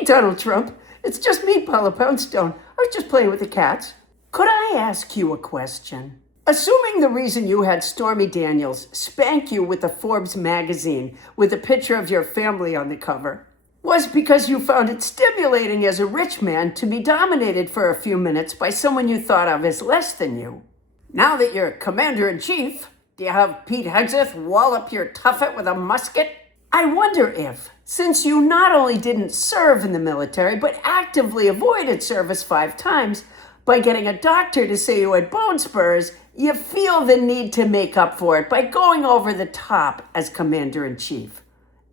Hey, Donald Trump. It's just me, Paula Poundstone. I was just playing with the cats. Could I ask you a question? Assuming the reason you had Stormy Daniels spank you with the Forbes magazine with a picture of your family on the cover was because you found it stimulating as a rich man to be dominated for a few minutes by someone you thought of as less than you. Now that you're commander-in-chief, do you have Pete Hegseth wallop your tuffet with a musket? I wonder if, since you not only didn't serve in the military, but actively avoided service 5 times by getting a doctor to say you had bone spurs, you feel the need to make up for it by going over the top as commander-in-chief.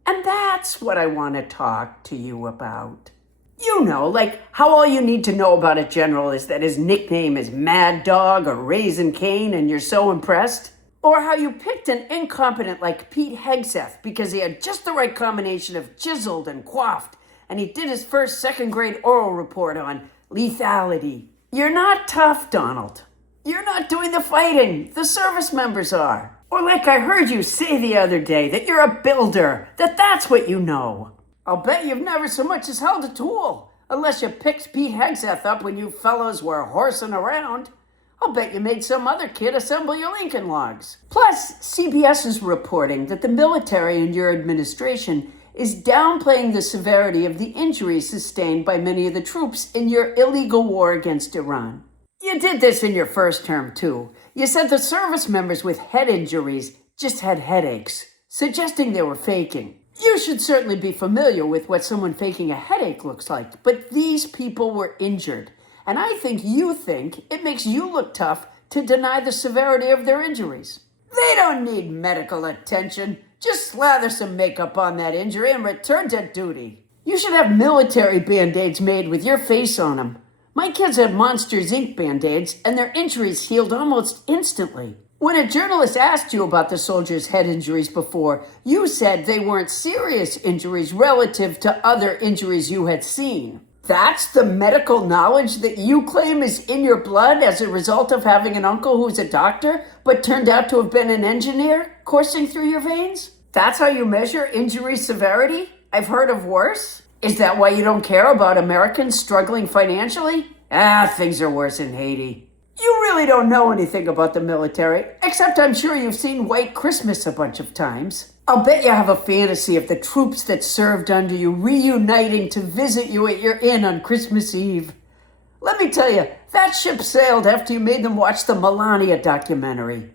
And that's what I want to talk to you about. You know, like how all you need to know about a general is that his nickname is Mad Dog or Raisin Cane and you're so impressed. Or how you picked an incompetent like Pete Hegseth because he had just the right combination of chiseled and coiffed, and he did his first second-grade oral report on lethality. You're not tough, Donald. You're not doing the fighting. The service members are. Or like I heard you say the other day, that you're a builder, that's what you know. I'll bet you've never so much as held a tool, unless you picked Pete Hegseth up when you fellows were horsing around. I'll bet you made some other kid assemble your Lincoln logs. Plus, CBS is reporting that the military and your administration is downplaying the severity of the injuries sustained by many of the troops in your illegal war against Iran. You did this in your first term, too. You said the service members with head injuries just had headaches, suggesting they were faking. You should certainly be familiar with what someone faking a headache looks like, but these people were injured. And I think it makes you look tough to deny the severity of their injuries. They don't need medical attention. Just slather some makeup on that injury and return to duty. You should have military Band-Aids made with your face on them. My kids had Monsters, Inc. Band-Aids, and their injuries healed almost instantly. When a journalist asked you about the soldiers' head injuries before, you said they weren't serious injuries relative to other injuries you had seen. That's the medical knowledge that you claim is in your blood as a result of having an uncle who's a doctor, but turned out to have been an engineer coursing through your veins? That's how you measure injury severity? I've heard of worse. Is that why you don't care about Americans struggling financially? Things are worse in Haiti. You really don't know anything about the military, except I'm sure you've seen White Christmas a bunch of times. I'll bet you have a fantasy of the troops that served under you reuniting to visit you at your inn on Christmas Eve. Let me tell you, that ship sailed after you made them watch the Melania documentary.